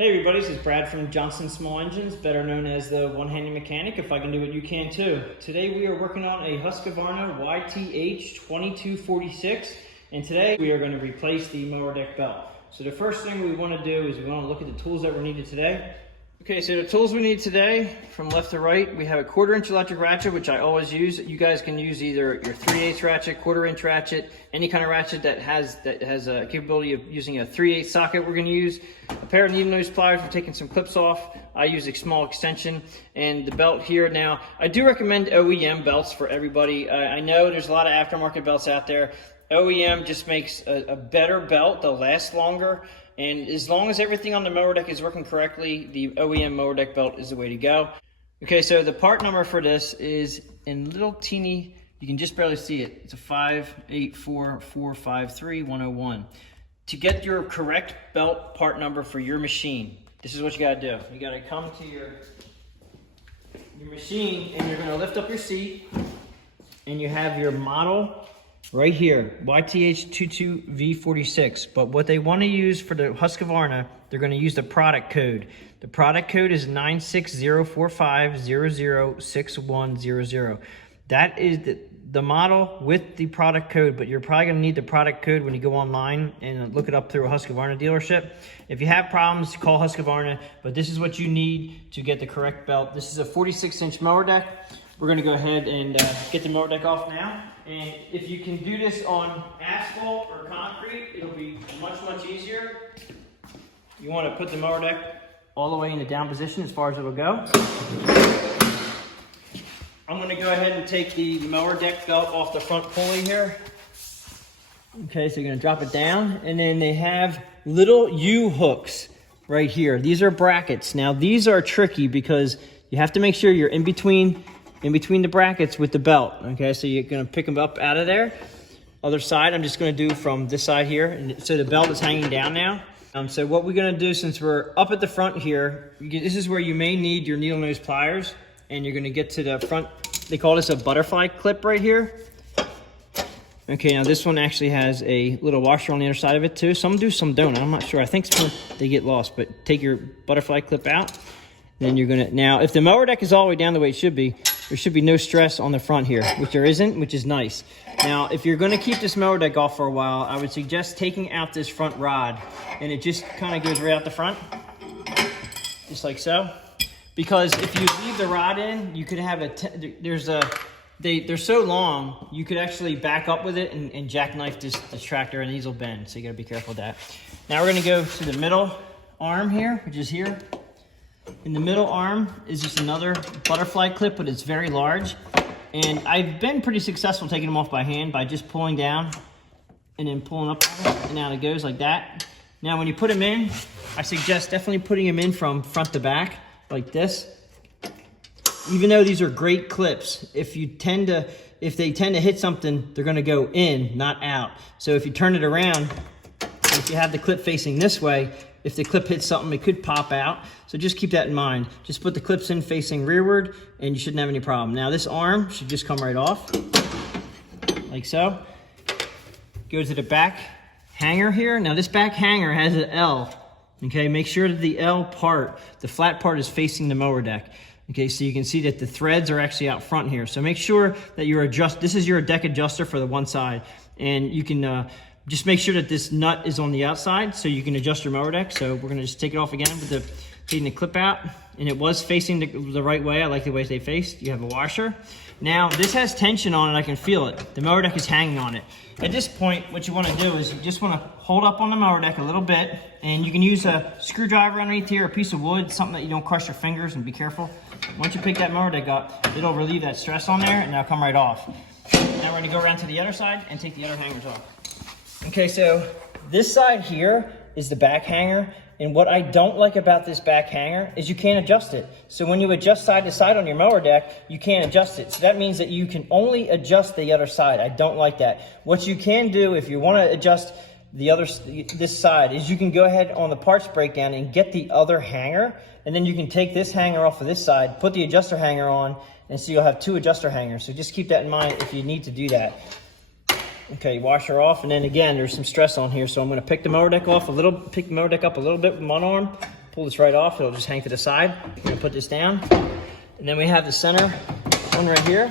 Hey everybody, this is Brad from Johnson Small Engines, better known as the one-handed mechanic. If I can do it, you can too. Today we are working on a Husqvarna YTH 2246, and today we are going to replace the mower deck belt. So the first thing we want to do is we want to look at the tools that were needed today. Okay, so the tools we need today, from left to right, we have a 1/4" electric ratchet, which I always use. You guys can use either your 3/8 ratchet, 1/4" ratchet, any kind of ratchet that has a capability of using a 3/8 socket. We're going to use a pair of needle nose pliers for taking some clips off. I use a small extension, and the belt here. Now, I do recommend OEM belts for everybody. I know there's a lot of aftermarket belts out there. OEM just makes a better belt. They'll last longer. And as long as everything on the mower deck is working correctly, the OEM mower deck belt is the way to go. Okay, so the part number for this is in little teeny, you can just barely see it. It's a 584453101. To get your correct belt part number for your machine, this is what you gotta do. You gotta come to your machine, and you're gonna lift up your seat, and you have your model right here, YTH 22V46. But what they want to use for the Husqvarna, they're going to use the product code. The product code is 96045006100. That is the model with the product code, but you're probably going to need the product code when you go online and look it up through a Husqvarna dealership. If you have problems, call Husqvarna, but this is what you need to get the correct belt. This is a 46-inch mower deck. We're going to go ahead and get the mower deck off now. And if you can do this on asphalt or concrete, it'll be much, much easier. You want to put the mower deck all the way in the down position as far as it'll go. I'm going to go ahead and take the mower deck belt off the front pulley here. Okay, so you're going to drop it down. And then they have little U-hooks right here. These are brackets. Now, these are tricky because you have to make sure you're in between the brackets with the belt. Okay, so you're going to pick them up out of there. Other side, I'm just going to do from this side here. And so the belt is hanging down now. So what we're going to do, since we're up at the front here, this is where you may need your needle nose pliers, and you're going to get to the front. They call this a butterfly clip right here. Okay, now this one actually has a little washer on the other side of it too. Some do, some don't. I'm not sure. I think some they get lost, but take your butterfly clip out. Then you're going to, now if the mower deck is all the way down the way it should be, there should be no stress on the front here, which there isn't, which is nice. Now, if you're going to keep this mower deck off for a while, I would suggest taking out this front rod, and it just kind of goes right out the front, just like so. Because if you leave the rod in, you could have they're so long, you could actually back up with it and jackknife this tractor, and these will bend, so you got to be careful with that. Now we're going to go to the middle arm here, which is here. In the middle arm is just another butterfly clip, but it's very large. And I've been pretty successful taking them off by hand by just pulling down and then pulling up, and out it goes like that. Now when you put them in, I suggest definitely putting them in from front to back like this. Even though these are great clips, if they tend to hit something, they're gonna go in, not out. So if you turn it around, if you have the clip facing this way, if the clip hits something, it could pop out. So just keep that in mind. Just put the clips in facing rearward, and you shouldn't have any problem. Now this arm should just come right off, like so. Go to the back hanger here. Now this back hanger has an L. Okay, make sure that the L part, the flat part, is facing the mower deck. Okay, so you can see that the threads are actually out front here. So make sure that this is your deck adjuster for the one side, and you can just make sure that this nut is on the outside so you can adjust your mower deck. So we're gonna just take it off again with taking the clip out, and it was facing the right way. I like the way they faced. You have a washer. Now this has tension on it, I can feel it. The mower deck is hanging on it. At this point, what you wanna do is you just wanna hold up on the mower deck a little bit, and you can use a screwdriver underneath here, a piece of wood, something that you don't crush your fingers, and be careful. Once you pick that mower deck up, it'll relieve that stress on there, and it'll come right off. Now we're gonna go around to the other side and take the other hangers off. Okay, so this side here is the back hanger, and what I don't like about this back hanger is you can't adjust it. So when you adjust side to side on your mower deck, you can't adjust it. So that means that you can only adjust the other side. I don't like that. What you can do if you want to adjust this side is you can go ahead on the parts breakdown and get the other hanger, and then you can take this hanger off of this side, put the adjuster hanger on, and so you'll have two adjuster hangers. So just keep that in mind if you need to do that. Okay, wash her off, and then again, there's some stress on here, so I'm going to pick the mower deck up a little bit with one arm, pull this right off, it'll just hang to the side. We're gonna put this down. And then we have the center one right here.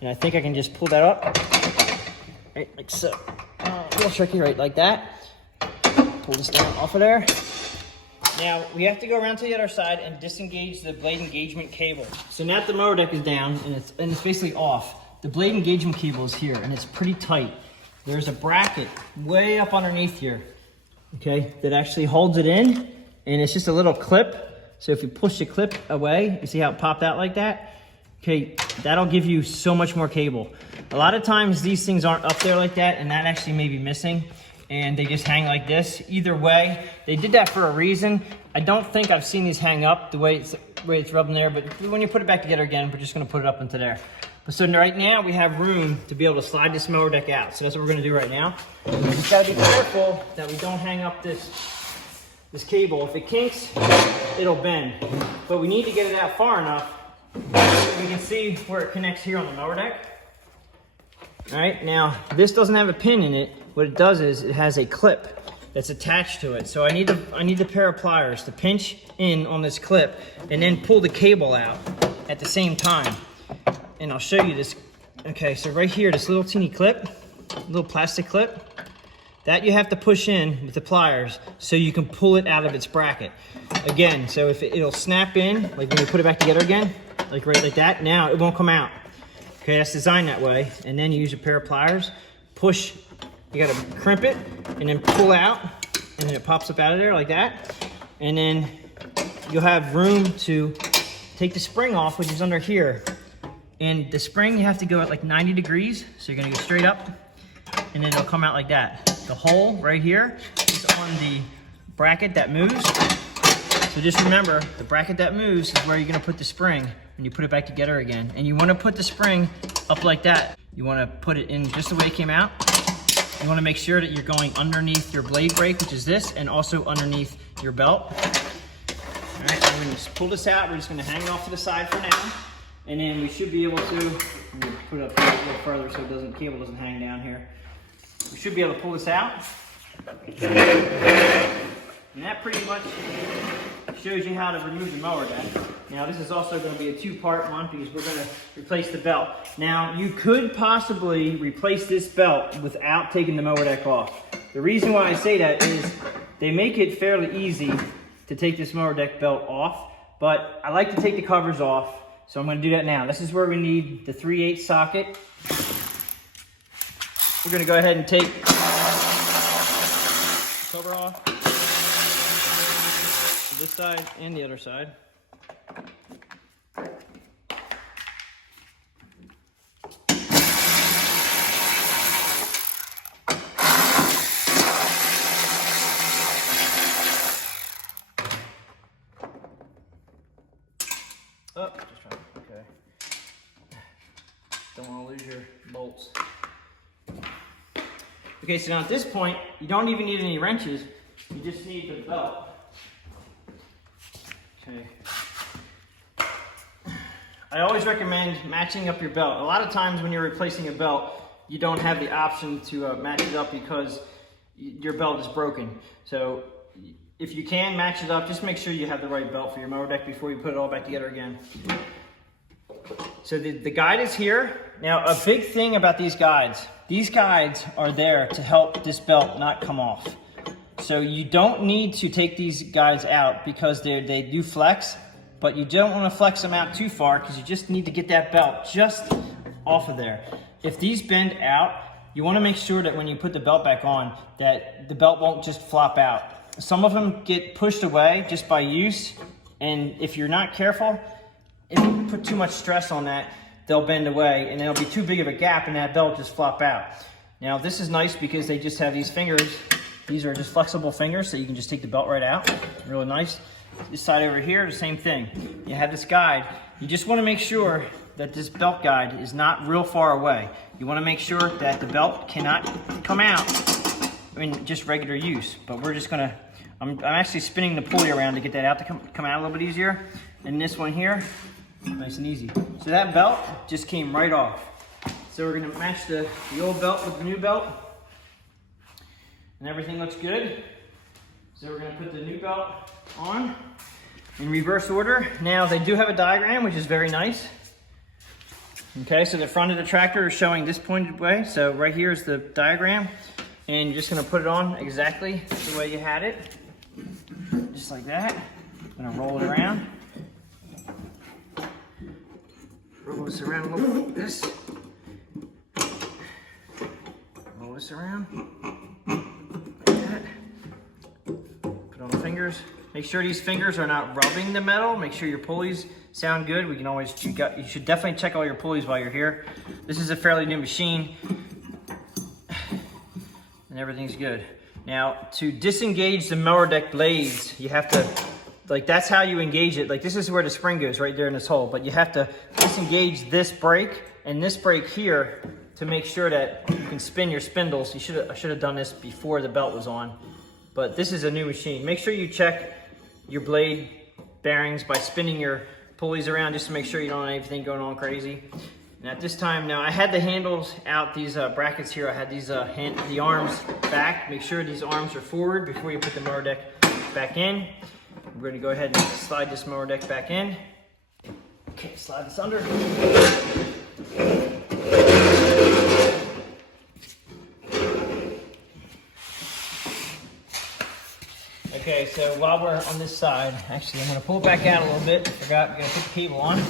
And I think I can just pull that up, right, like so. A little tricky, right, like that. Pull this down off of there. Now, we have to go around to the other side and disengage the blade engagement cable. So now that the mower deck is down and it's basically off, the blade engagement cable is here and it's pretty tight. There's a bracket way up underneath here, okay, that actually holds it in, and it's just a little clip. So if you push the clip away, you see how it popped out like that? Okay, that'll give you so much more cable. A lot of times these things aren't up there like that, and that actually may be missing, and they just hang like this. Either way, they did that for a reason. I don't think I've seen these hang up the way it's rubbing there, but when you put it back together again, we're just gonna put it up into there. But so right now we have room to be able to slide this mower deck out. So that's what we're gonna do right now. We just gotta be careful that we don't hang up this cable. If it kinks, it'll bend. But we need to get it out far enough so we can see where it connects here on the mower deck. All right, now this doesn't have a pin in it. What it does is it has a clip that's attached to it. So I need a pair of pliers to pinch in on this clip and then pull the cable out at the same time. And I'll show you this. Okay, so right here, this little teeny clip, little plastic clip, that you have to push in with the pliers so you can pull it out of its bracket. Again, so if it'll snap in, like when you put it back together again, like right like that, now it won't come out. Okay, that's designed that way. And then you use a pair of pliers, push, you gotta crimp it, and then pull out, and then it pops up out of there like that. And then you'll have room to take the spring off, which is under here. And the spring, you have to go at like 90 degrees. So you're gonna go straight up, and then it'll come out like that. The hole right here is on the bracket that moves. So just remember, the bracket that moves is where you're gonna put the spring when you put it back together again. And you wanna put the spring up like that. You wanna put it in just the way it came out. You wanna make sure that you're going underneath your blade brake, which is this, and also underneath your belt. All right, I'm gonna just pull this out. We're just gonna hang it off to the side for now. And then we should be able to, put it up here a little further so the cable doesn't hang down here. We should be able to pull this out. And that pretty much shows you how to remove the mower deck. Now this is also going to be a two-part one because we're going to replace the belt. Now you could possibly replace this belt without taking the mower deck off. The reason why I say that is they make it fairly easy to take this mower deck belt off, but I like to take the covers off. So I'm gonna do that now. This is where we need the 3/8 socket. We're gonna go ahead and take the cover off this side and the other side. Oh, just trying. Okay. Don't want to lose your bolts. Okay, so now at this point, you don't even need any wrenches. You just need the belt. Okay. I always recommend matching up your belt. A lot of times when you're replacing a belt, you don't have the option to match it up because your belt is broken. So if you can match it up, just make sure you have the right belt for your mower deck before you put it all back together again. So the guide is here. Now, a big thing about these guides are there to help this belt not come off. So you don't need to take these guides out because they do flex, but you don't want to flex them out too far because you just need to get that belt just off of there. If these bend out, you want to make sure that when you put the belt back on, that the belt won't just flop out. Some of them get pushed away just by use, and if you're not careful, if you put too much stress on that, they'll bend away, and there'll be too big of a gap, and that belt just flop out. Now, this is nice because they just have these fingers. These are just flexible fingers, so you can just take the belt right out. Really nice. This side over here, the same thing. You have this guide. You just want to make sure that this belt guide is not real far away. You want to make sure that the belt cannot come out in just regular use, but we're just gonna, I'm actually spinning the pulley around to get that out to come out a little bit easier. And this one here, nice and easy. So that belt just came right off. So we're gonna match the old belt with the new belt, and everything looks good. So we're gonna put the new belt on. in reverse order. Now they do have a diagram, which is very nice. Okay, so the front of the tractor is showing this pointed way. So right here is the diagram, and you're just gonna put it on exactly the way you had it. Just like that. I'm gonna roll it around. Roll this around a little like this. Roll this around. Like that. Put on the fingers. Make sure these fingers are not rubbing the metal. Make sure your pulleys sound good. We can always, you should definitely check all your pulleys while you're here. This is a fairly new machine and everything's good. Now, to disengage the mower deck blades, you have to, like, that's how you engage it. Like, this is where the spring goes, right there in this hole, but you have to disengage this brake and this brake here to make sure that you can spin your spindles. I should have done this before the belt was on, but this is a new machine. Make sure you check your blade bearings by spinning your pulleys around just to make sure you don't have anything going on crazy. And at this time, now I had the handles out, these brackets here, I had these the arms back. Make sure these arms are forward before you put the mower deck back in. We're gonna go ahead and slide this mower deck back in. Okay, slide this under. Okay, so while we're on this side, actually I'm gonna pull it back out a little bit. I forgot, we're gonna put the cable on.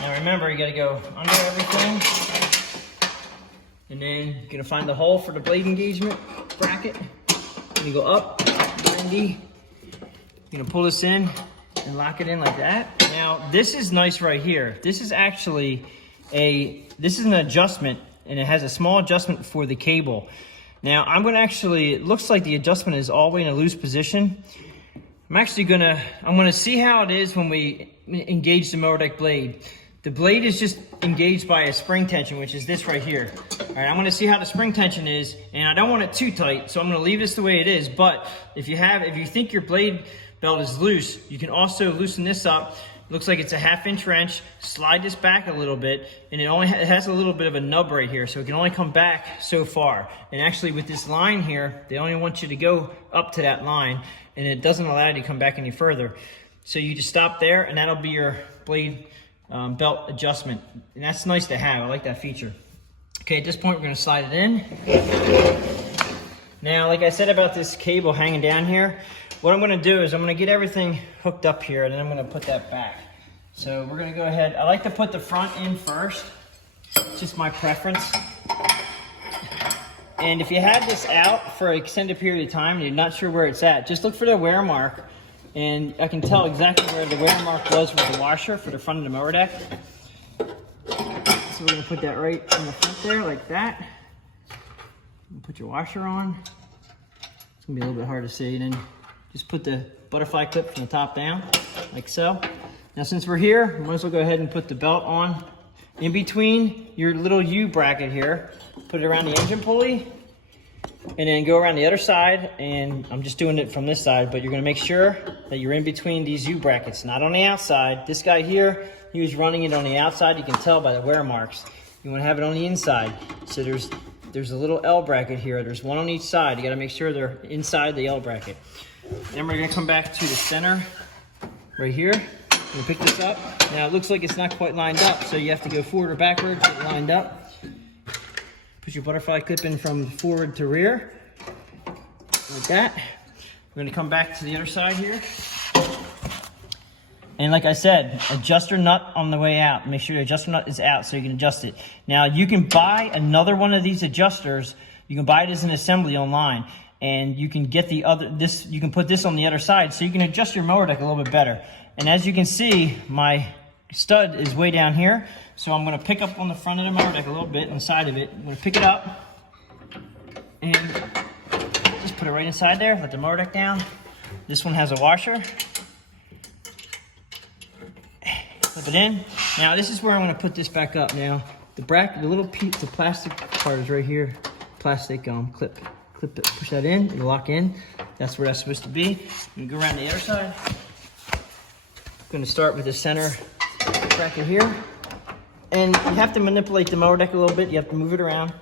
Now remember, you gotta go under everything. And then you're gonna find the hole for the blade engagement bracket. You go up, 90. You're gonna pull this in and lock it in like that. Now, this is nice right here. This is actually this is an adjustment, and it has a small adjustment for the cable. Now, I'm gonna actually, it looks like the adjustment is all the way in a loose position. I'm gonna see how it is when we engage the mower deck blade. The blade is just engaged by a spring tension, which is this right here. All right, I'm gonna see how the spring tension is, and I don't want it too tight, so I'm gonna leave this the way it is. But if you think your blade belt is loose, you can also loosen this up. Looks like it's a 1/2 inch wrench. Slide this back a little bit, and it has a little bit of a nub right here, so it can only come back so far. And actually with this line here, they only want you to go up to that line, and it doesn't allow you to come back any further. So you just stop there, and that'll be your blade belt adjustment. And that's nice to have, I like that feature. Okay, at this point we're gonna slide it in. Now, like I said about this cable hanging down here, what I'm gonna do is I'm gonna get everything hooked up here, and then I'm gonna put that back. So we're gonna go ahead, I like to put the front in first. It's just my preference. And if you had this out for an extended period of time and you're not sure where it's at, just look for the wear mark. And I can tell exactly where the wear mark was with the washer for the front of the mower deck. So we're gonna put that right in the front there, like that. Put your washer on. It's gonna be a little bit hard to see. And then just put the butterfly clip from the top down, like so. Now since we're here, we might as well go ahead and put the belt on in between your little U bracket here. Put it around the engine pulley, and then go around the other side. And I'm just doing it from this side, but you're gonna make sure that you're in between these U brackets, not on the outside. This guy here, he was running it on the outside. You can tell by the wear marks. You wanna have it on the inside. So there's a little L bracket here. There's one on each side. You gotta make sure they're inside the L bracket. Then we're gonna come back to the center right here. We'll pick this up. Now it looks like it's not quite lined up, so you have to go forward or backwards, get it lined up. Put your butterfly clip in from forward to rear, like that. We're gonna come back to the other side here. And like I said, adjust your nut on the way out. Make sure the adjuster nut is out so you can adjust it. Now you can buy another one of these adjusters. You can buy it as an assembly online, and you can get you can put this on the other side so you can adjust your mower deck a little bit better. And as you can see, my stud is way down here. So I'm gonna pick up on the front of the mower deck a little bit, on the side of it. I'm gonna pick it up and just put it right inside there, let the mower deck down. This one has a washer. Flip it in. Now this is where I'm gonna put this back up. Now the little piece, the plastic part is right here. Plastic clip it, push that in, and lock in. That's where that's supposed to be. I'm gonna go around the other side. I'm gonna start with the center bracket here. And you have to manipulate the mower deck a little bit. You have to move it around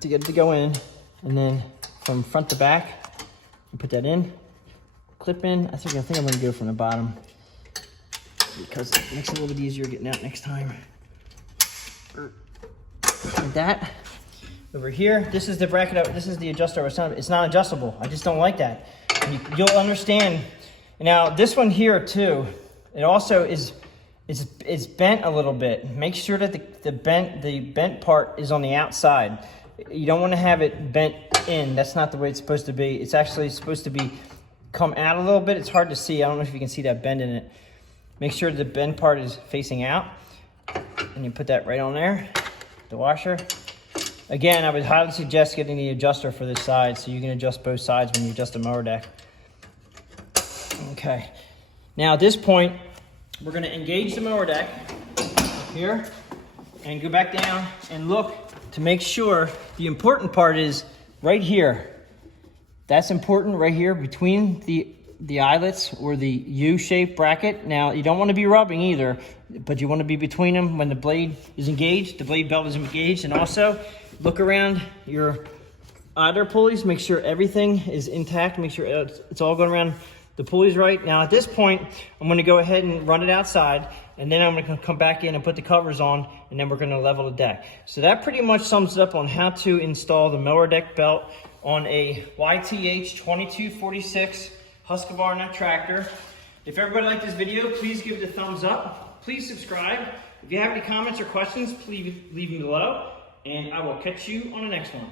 to get it to go in, and then from front to back. You put that in, clip in. I think I'm gonna go from the bottom because it makes it a little bit easier getting out next time. Like that. Over here, this is the bracket. This is the adjuster. It's not adjustable. I just don't like that. You'll understand. Now this one here too. It also is bent a little bit. Make sure that the bent part is on the outside. You don't want to have it bent in. That's not the way it's supposed to be. It's actually supposed to be come out a little bit. It's hard to see. I don't know if you can see that bend in it. Make sure the bend part is facing out, and you put that right on there, the washer. Again, I would highly suggest getting the adjuster for this side so you can adjust both sides when you adjust the mower deck. Okay. Now at this point, we're going to engage the mower deck up here and go back down and look to make sure. The important part is right here. That's important right here between the eyelets or the U-shaped bracket. Now you don't want to be rubbing either, but you want to be between them when the blade is engaged, the blade belt is engaged. And also look around your idler pulleys, make sure everything is intact, make sure it's all going around the pulleys right. Now at this point, I'm going to go ahead and run it outside, and then I'm going to come back in and put the covers on, and then we're going to level the deck. So that pretty much sums it up on how to install the mower deck belt on a YTH 2246 Husqvarna tractor. If everybody liked this video, please give it a thumbs up. Please subscribe. If you have any comments or questions, please leave them below, and I will catch you on the next one.